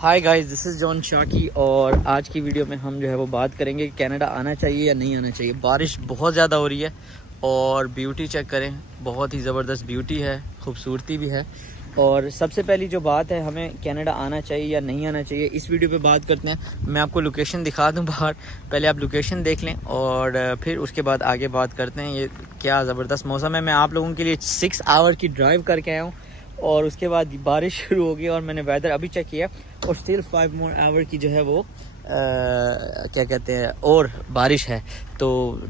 Hi guys, this is John Shaki और आज की वीडियो में हम जो है वो बात करेंगे कि कनाडा आना चाहिए या नहीं आना चाहिए। बारिश बहुत ज़्यादा हो रही है और ब्यूटी चेक करें, बहुत ही ज़बरदस्त ब्यूटी है, खूबसूरती भी है। और सबसे पहली जो बात है, हमें कनाडा आना चाहिए या नहीं आना चाहिए, इस वीडियो पे बात करते हैं। मैं आपको लोकेशन दिखा दूं बाहर, पहले आप लोकेशन देख लें और फिर उसके बाद आगे बात करते हैं। ये क्या ज़बरदस्त मौसम है। मैं आप लोगों के लिए 6 आवर की ड्राइव करके आया हूँ और उसके बाद बारिश शुरू हो गई और मैंने वेदर अभी चेक किया और स्टिल 5 मोर आवर की जो है वो क्या कहते हैं और बारिश है। तो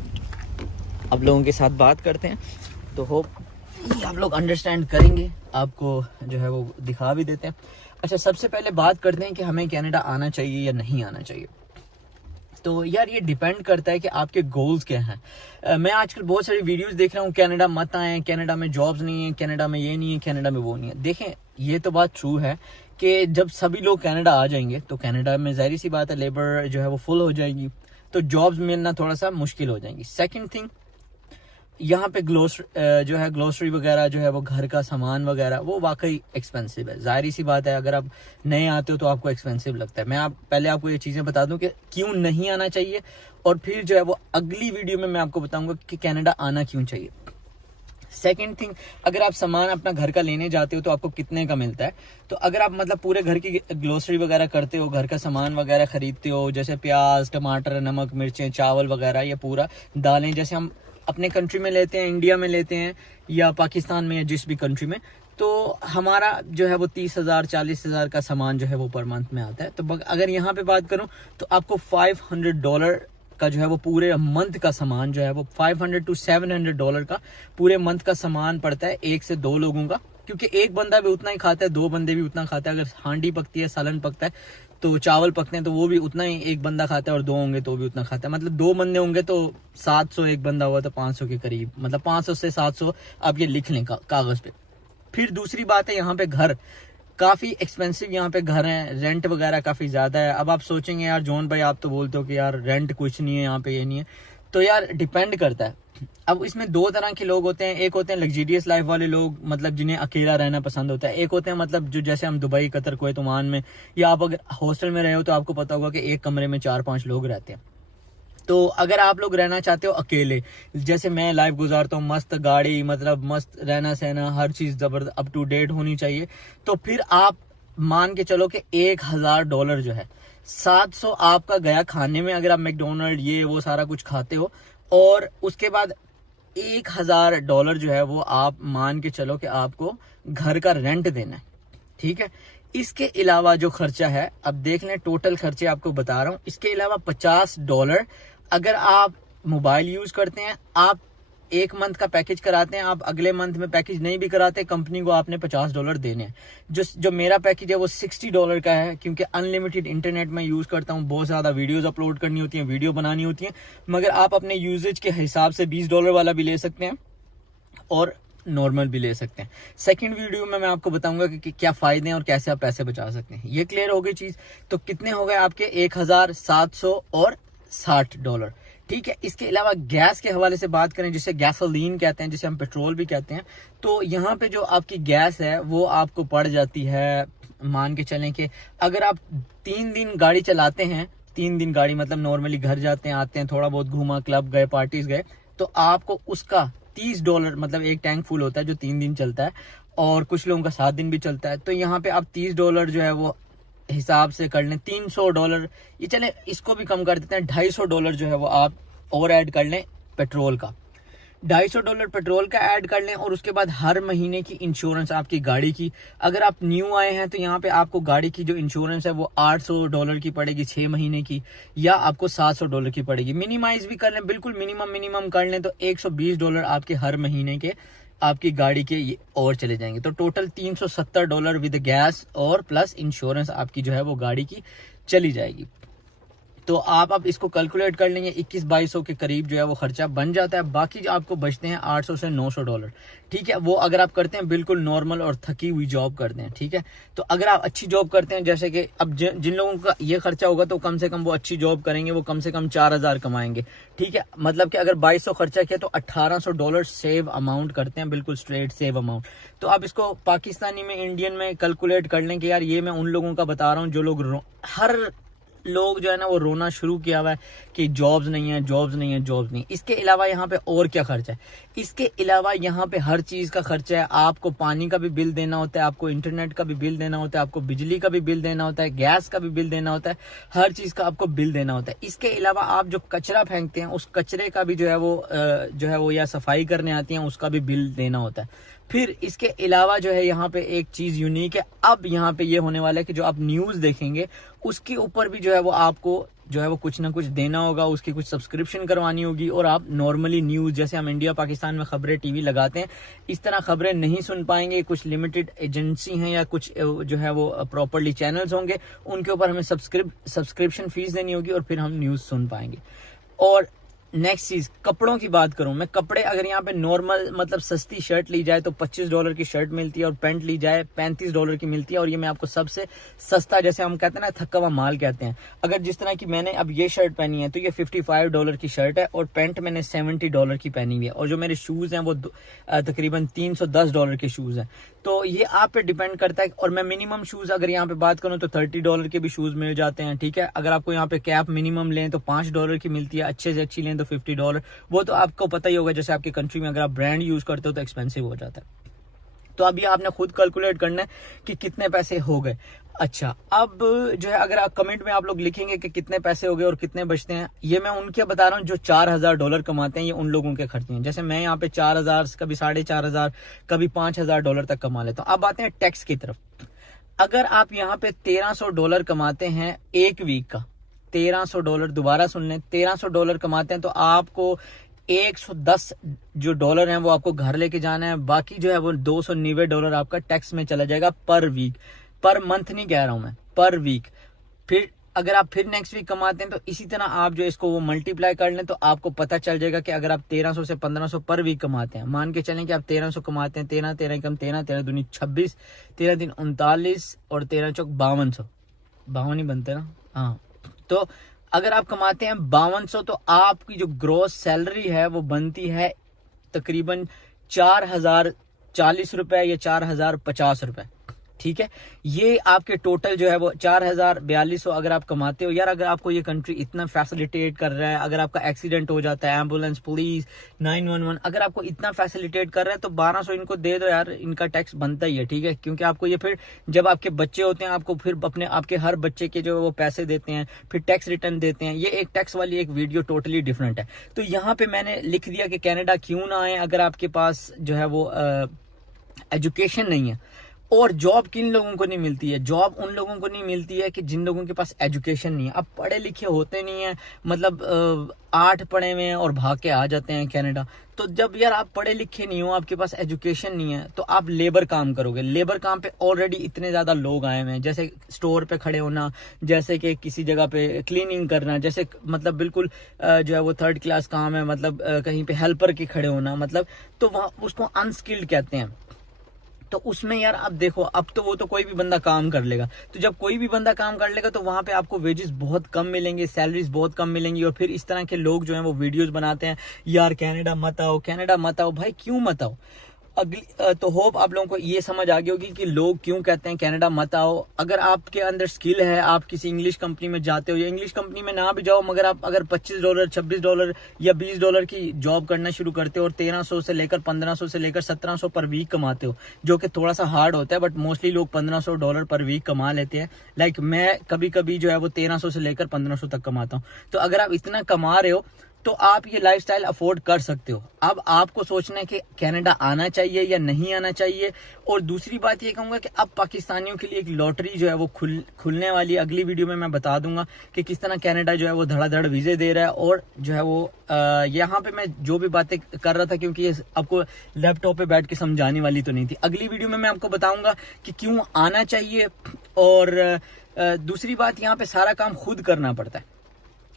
आप लोगों के साथ बात करते हैं, तो होप आप लोग अंडरस्टैंड करेंगे, आपको जो है वो दिखा भी देते हैं। अच्छा, सबसे पहले बात करते हैं कि हमें कनाडा आना चाहिए या नहीं आना चाहिए। तो यार ये डिपेंड करता है कि आपके गोल्स क्या हैं। मैं आजकल बहुत सारी वीडियोस देख रहा हूँ, कनाडा मत आए, कनाडा में जॉब्स नहीं है, कनाडा में ये नहीं है, कनाडा में वो नहीं है। देखें, ये तो बात ट्रू है कि जब सभी लोग कनाडा आ जाएंगे तो कनाडा में जाहिर सी बात है लेबर जो है वो फुल हो जाएगी, तो जॉब्स मिलना थोड़ा सा मुश्किल हो जाएंगी। सेकेंड थिंग, यहाँ पे ग्लोसरी वगैरह जो है वो घर का सामान वगैरह वो वाकई एक्सपेंसिव है। जाहिर सी बात है, अगर आप नए आते हो तो आपको एक्सपेंसिव लगता है। मैं पहले आपको ये चीज़ें बता दूं कि क्यों नहीं आना चाहिए और फिर जो है वो अगली वीडियो में मैं आपको बताऊंगा कि कनाडा आना क्यों चाहिए। सेकेंड थिंग, अगर आप सामान अपना घर का लेने जाते हो तो आपको कितने का मिलता है। तो अगर आप मतलब पूरे घर की ग्लोसरी वगैरह करते हो, घर का सामान वगैरह खरीदते हो, जैसे प्याज, टमाटर, नमक, मिर्चें, चावल वगैरह, या पूरा दालें जैसे हम अपने कंट्री में लेते हैं, इंडिया में लेते हैं या पाकिस्तान में या जिस भी कंट्री में, तो हमारा जो है वो 30,000 40,000 का सामान जो है वो पर मंथ में आता है। तो अगर यहाँ पे बात करूं तो आपको $500 का जो है वो पूरे मंथ का सामान जो है वो $500 to $700 का पूरे मंथ का सामान पड़ता है 1 से 2 लोगों का, क्योंकि एक बंदा भी उतना ही खाता है, 2 बंदे भी उतना खाता है। अगर हांडी पकती है, सालन पकता है, तो चावल पकते हैं, तो वो भी उतना ही एक बंदा खाता है, और 2 होंगे तो भी उतना खाता है। मतलब 2 बंदे होंगे तो 700, एक बंदा हुआ तो 500 के करीब, मतलब 500 से 700 आप ये लिख लें कागज पे। फिर दूसरी बात है, यहाँ पे घर काफ़ी एक्सपेंसिव यहाँ पे घर हैं, रेंट वगैरह काफ़ी ज़्यादा है। अब आप सोचेंगे यार जॉन भाई आप तो बोलते हो कि यार रेंट कुछ नहीं है यहाँ पे, ये नहीं है। तो यार डिपेंड करता है। अब इसमें 2 तरह के लोग होते हैं। एक होते हैं लग्जरियस लाइफ वाले लोग, मतलब जिन्हें अकेला रहना पसंद होता है। एक होते हैं मतलब जो जैसे हम दुबई, कतर, कुवैत, ओमान में, या आप अगर हॉस्टल में रहे हो तो आपको पता होगा कि एक कमरे में 4-5 लोग रहते हैं। तो अगर आप लोग रहना चाहते हो अकेले, जैसे मैं लाइफ गुजारता हूँ, मस्त गाड़ी, मतलब मस्त रहना सहना, हर चीज जबरदस्त अप टू डेट होनी चाहिए, तो फिर आप मान के चलो कि $1,000 जो है, 700 आपका गया खाने में, अगर आप मैकडोनल्ड ये वो सारा कुछ खाते हो, और उसके बाद $1,000 जो है वो आप मान के चलो कि आपको घर का रेंट देना है। ठीक है, इसके अलावा जो खर्चा है, अब देख लें टोटल खर्चे आपको बता रहा हूं। इसके अलावा $50 अगर आप मोबाइल यूज करते हैं, आप 1 मंथ का पैकेज कराते हैं, आप अगले मंथ में पैकेज नहीं भी कराते, कंपनी को आपने $50 देने हैं। जो मेरा पैकेज है वो $60 का है, क्योंकि अनलिमिटेड इंटरनेट में यूज करता हूँ, बहुत ज्यादा वीडियोस अपलोड करनी होती है, वीडियो बनानी होती है। मगर आप अपने यूजेज के हिसाब से $20 वाला भी ले सकते हैं और नॉर्मल भी ले सकते हैं। सेकंड वीडियो में मैं आपको बताऊंगा कि क्या फायदे हैं और कैसे आप पैसे बचा सकते हैं। ये क्लियर हो गई चीज। तो कितने हो गए आपके $1,760। ठीक है, इसके अलावा गैस के हवाले से बात करें, जिसे गैसोलीन कहते हैं, जिसे हम पेट्रोल भी कहते हैं, तो यहाँ पे जो आपकी गैस है वो आपको पड़ जाती है, मान के चलें कि अगर आप 3 दिन गाड़ी चलाते हैं, 3 दिन गाड़ी मतलब नॉर्मली घर जाते हैं, आते हैं, थोड़ा बहुत घूमा, क्लब गए, पार्टीज गए, तो आपको उसका $30, मतलब एक टैंक फुल होता है जो 3 दिन चलता है, और कुछ लोगों का 7 दिन भी चलता है। तो यहाँ पे आप $30 जो है वो हिसाब से कर लें, $300, ये चले इसको भी कम कर देते हैं, $250 जो है वो आप और ऐड कर लें पेट्रोल का, $250 पेट्रोल का ऐड कर लें। और उसके बाद हर महीने की इंश्योरेंस आपकी गाड़ी की, अगर आप न्यू आए हैं तो यहाँ पे आपको गाड़ी की जो इंश्योरेंस है वो $800 की पड़ेगी 6 महीने की, या आपको $700 की पड़ेगी। मिनिमाइज भी कर लें, बिल्कुल मिनिमम कर लें तो $120 आपके हर महीने के आपकी गाड़ी के ये और चले जाएंगे। तो टोटल $370 विद गैस और प्लस इंश्योरेंस आपकी जो है वो गाड़ी की चली जाएगी। तो आप अब इसको कैलकुलेट कर लेंगे 21-2200 के करीब जो है वो खर्चा बन जाता है। बाकी जो आपको बचते हैं $800 से $900, ठीक है। वो अगर आप करते हैं बिल्कुल नॉर्मल और थकी हुई जॉब करते हैं, ठीक है। तो अगर आप अच्छी जॉब करते हैं, जैसे कि अब जिन लोगों का ये खर्चा होगा तो कम से कम वो अच्छी जॉब करेंगे, वो कम से कम 4000 कमाएंगे, ठीक है। मतलब कि अगर 2200 खर्चा किया तो $1800 सेव अमाउंट करते हैं, बिल्कुल स्ट्रेट सेव अमाउंट। तो आप इसको पाकिस्तानी में, इंडियन में कैलकुलेट कर लें कि यार ये मैं उन लोगों का बता रहा हूँ जो लोग हर लोग जो है ना वो रोना शुरू किया हुआ है कि जॉब्स नहीं है, जॉब्स नहीं है, जॉब्स नहीं। इसके अलावा यहाँ पे और क्या खर्चा है? इसके अलावा यहाँ पे हर चीज का खर्चा है। आपको पानी का भी बिल देना होता है, आपको इंटरनेट का भी बिल देना होता है, आपको बिजली का भी बिल देना होता है, गैस का भी बिल देना होता है, हर चीज का आपको बिल देना होता है। इसके अलावा आप जो कचरा फेंकते हैं उस कचरे का भी जो है वो या सफाई करने आती है उसका भी बिल देना होता है। फिर इसके अलावा जो है यहाँ पे एक चीज यूनिक है, अब यहाँ पे ये होने वाला है कि जो आप न्यूज देखेंगे उसके ऊपर भी जो है वो आपको जो है वो कुछ ना कुछ देना होगा, उसकी कुछ सब्सक्रिप्शन करवानी होगी। और आप नॉर्मली न्यूज, जैसे हम इंडिया पाकिस्तान में खबरें टीवी लगाते हैं, इस तरह खबरें नहीं सुन पाएंगे। कुछ लिमिटेड एजेंसी हैं या कुछ जो है वो प्रॉपरली चैनल्स होंगे, उनके ऊपर हमें सब्सक्रिप्शन फीस देनी होगी और फिर हम न्यूज सुन पाएंगे। और नेक्स्ट चीज, कपड़ों की बात करूं मैं, कपड़े अगर यहाँ पे नॉर्मल मतलब सस्ती शर्ट ली जाए तो $25 की शर्ट मिलती है, और पैंट ली जाए $35 की मिलती है। और ये मैं आपको सबसे सस्ता, जैसे हम कहते हैं ना थक्का हुआ माल कहते हैं, अगर जिस तरह की मैंने अब ये शर्ट पहनी है तो ये $55 की शर्ट है, और पैंट मैंने $70 की पहनी हुई है, और जो मेरे शूज हैं वो तकरीबन $310 के शूज हैं। तो ये आप पे डिपेंड करता है। और मैं मिनिमम शूज अगर यहाँ पे बात करूं तो $30 के भी शूज मिल जाते हैं, ठीक है। अगर आपको यहाँ पे कैप मिनिमम लें तो $5 की मिलती है, अच्छे से अच्छी लें तो $50। वो तो आपको पता ही होगा, जैसे आपकी कंट्री में अगर आप ब्रांड यूज करते हो तो एक्सपेंसिव हो जाता है। तो अभी आपने खुद कैलकुलेट करना है कि कितने पैसे हो गए। अच्छा, अब जो है अगर आप कमेंट में आप लोग लिखेंगे कि कितने पैसे हो गए और कितने बचते हैं, ये मैं उनके बता रहा हूँ जो $4000 कमाते हैं, ये उन लोगों के खर्चे हैं। जैसे मैं यहाँ पे 4000, कभी 4500, कभी $5000 तक कमा लेता हूँ। अब आते हैं टैक्स की तरफ। अगर आप यहाँ पे $1300 कमाते हैं एक वीक का, $1300, दोबारा सुन लें, $1300 कमाते हैं तो आपको 110 जो डॉलर हैं वो आपको घर लेके जाना है। बाकी जो है वो $290 आपका टैक्स में चला जाएगा पर वीक, पर मंथ नहीं कह रहा हूं मैं, पर वीक। फिर अगर आप फिर नेक्स्ट वीक कमाते हैं तो इसी तरह आप जो इसको वो मल्टीप्लाई कर लें तो आपको पता चल जाएगा कि अगर आप 1300 से 1500 पर वीक कमाते हैं, मान के चलें कि आप 1300 कमाते हैं, 13 कम 13 दूनी 26, 13 दिन 39 और 13 चौक 5200, 52 ही बनते ना, हाँ। तो अगर आप कमाते हैं 5200 तो आपकी जो ग्रॉस सैलरी है वो बनती है तकरीबन $4040 या $4050, ठीक है। ये आपके टोटल जो है वो 4042 अगर आप कमाते हो। यार अगर आपको ये कंट्री इतना फैसिलिटेट कर रहा है, अगर आपका एक्सीडेंट हो जाता है, एम्बुलेंस, पुलिस, 911 अगर आपको इतना फैसिलिटेट कर रहा है तो 1200 इनको दे दो यार, इनका टैक्स बनता ही है, ठीक है। क्योंकि आपको ये फिर जब आपके बच्चे होते हैं आपको फिर अपने आपके हर बच्चे के जो वो पैसे देते हैं, फिर टैक्स रिटर्न देते हैं। ये एक टैक्स वाली एक वीडियो टोटली डिफरेंट है। तो यहाँ पे मैंने लिख दिया कि कनाडा क्यों ना आए अगर आपके पास जो है वो एजुकेशन नहीं है। और जॉब किन लोगों को नहीं मिलती है? जॉब उन लोगों को नहीं मिलती है कि जिन लोगों के पास एजुकेशन नहीं है। अब पढ़े लिखे होते नहीं है, मतलब 8 पढ़े हुए हैं और भाग के आ जाते हैं कनाडा। तो जब यार आप पढ़े लिखे नहीं हो, आपके पास एजुकेशन नहीं है, तो आप लेबर काम करोगे। लेबर काम पे ऑलरेडी इतने ज्यादा लोग आए हुए हैं, जैसे स्टोर पे खड़े होना, जैसे कि किसी जगह पे क्लीनिंग करना, जैसे मतलब बिल्कुल जो है वो 3rd क्लास काम है, मतलब कहीं पे हेल्पर के खड़े होना, मतलब तो वहां उसको अनस्किल्ड कहते हैं। तो उसमें यार अब देखो, अब तो वो तो कोई भी बंदा काम कर लेगा। तो जब कोई भी बंदा काम कर लेगा तो वहां पे आपको वेजेस बहुत कम मिलेंगे, सैलरीज बहुत कम मिलेंगी। और फिर इस तरह के लोग जो हैं वो वीडियोस बनाते हैं, यार कनाडा मत आओ, कनाडा मत आओ। भाई क्यों मत आओ? अगली तो होप आप लोगों को ये समझ आ गई होगी कि लोग क्यों कहते हैं कनाडा मत आओ। अगर आपके अंदर स्किल है, आप किसी इंग्लिश कंपनी में जाते हो, या इंग्लिश कंपनी में ना भी जाओ, मगर आप अगर $25, $26 या $20 की जॉब करना शुरू करते हो और 1300 से लेकर 1500 से लेकर 1700 पर वीक कमाते हो, जो कि थोड़ा सा हार्ड होता है, बट मोस्टली लोग $1500 पर वीक कमा लेते हैं। लाइक मैं कभी कभी जो है वो 1300 से लेकर 1500 तक कमाता हूँ। तो अगर आप इतना कमा रहे हो तो आप ये लाइफस्टाइल अफोर्ड कर सकते हो। अब आपको सोचना है कि कनाडा आना चाहिए या नहीं आना चाहिए। और दूसरी बात ये कहूंगा कि अब पाकिस्तानियों के लिए एक लॉटरी जो है वो खुलने वाली है। अगली वीडियो में मैं बता दूंगा कि किस तरह कनाडा जो है वो धड़ाधड़ वीजे दे रहा है। और जो है वो यहाँ पे मैं जो भी बातें कर रहा था, क्योंकि ये आपको लैपटॉप पे बैठ के समझाने वाली तो नहीं थी, अगली वीडियो में मैं आपको बताऊंगा कि क्यों आना चाहिए। और दूसरी बात, यहाँ पे सारा काम खुद करना पड़ता है।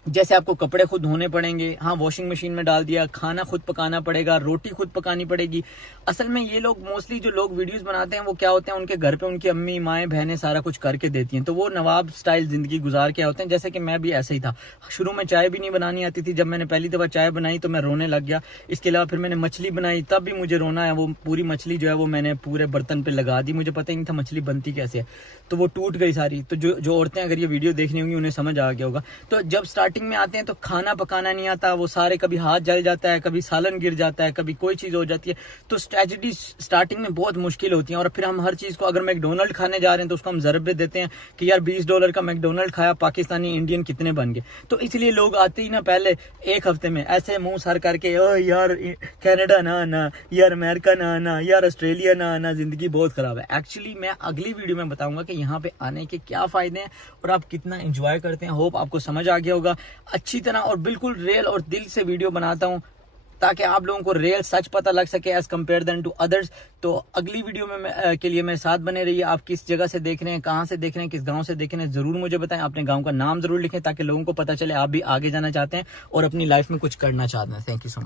जैसे आपको कपड़े खुद धोने पड़ेंगे, हाँ वॉशिंग मशीन में डाल दिया, खाना खुद पकाना पड़ेगा, रोटी खुद पकानी पड़ेगी। असल में ये लोग मोस्टली जो लोग वीडियोस बनाते हैं वो क्या होते हैं, उनके घर पे उनकी अम्मी माएँ बहनें सारा कुछ करके देती हैं, तो वो नवाब स्टाइल जिंदगी गुजार के होते हैं। जैसे कि मैं भी ऐसे ही था, शुरू में चाय भी नहीं बनानी आती थी। जब मैंने पहली दफा चाय बनाई तो मैं रोने लग गया। इसके अलावा फिर मैंने मछली बनाई, तब भी मुझे रोना है। वो पूरी मछली जो है वो मैंने पूरे बर्तन पे लगा दी, मुझे पता ही नहीं था मछली बनती कैसे है, तो वो टूट गई सारी। तो जो औरतें अगर ये वीडियो देखनी होंगी उन्हें समझ आ गया होगा। तो जब स्टार्टिंग में आते हैं तो खाना पकाना नहीं आता, वो सारे कभी हाथ जल जाता है, कभी सालन गिर जाता है, कभी कोई चीज हो जाती है, तो स्ट्रेटजी स्टार्टिंग में बहुत मुश्किल होती है। और फिर हम हर चीज को, अगर मैकडोनल्ड खाने जा रहे हैं तो उसको हम ज़रबे देते हैं कि यार $20 का मैकडोनल्ड खाया, पाकिस्तानी इंडियन कितने बन गए। तो इसलिए लोग आते ही ना पहले एक हफ्ते में ऐसे मुंह सर करके, ओ यार कनाडा ना आना, यार अमेरिका ना आना, यार ऑस्ट्रेलिया ना आना, जिंदगी बहुत खराब है। एक्चुअली मैं अगली वीडियो में बताऊंगा कि यहाँ पे आने के क्या फायदे हैं और आप कितना एंजॉय करते हैं। होप आपको समझ आ गया होगा। अच्छी तरह और बिल्कुल रियल और दिल से वीडियो बनाता हूँ ताकि आप लोगों को रियल सच पता लग सके as compared than to others. तो अगली वीडियो में के लिए मेरे साथ बने रहिए। आप किस जगह से देख रहे हैं, कहाँ से देख रहे हैं, किस गांव से देख रहे हैं, जरूर मुझे बताएं। अपने गांव का नाम जरूर लिखें ताकि लोगों को पता चले आप भी आगे जाना चाहते हैं और अपनी लाइफ में कुछ करना चाहते हैं। Thank you so much.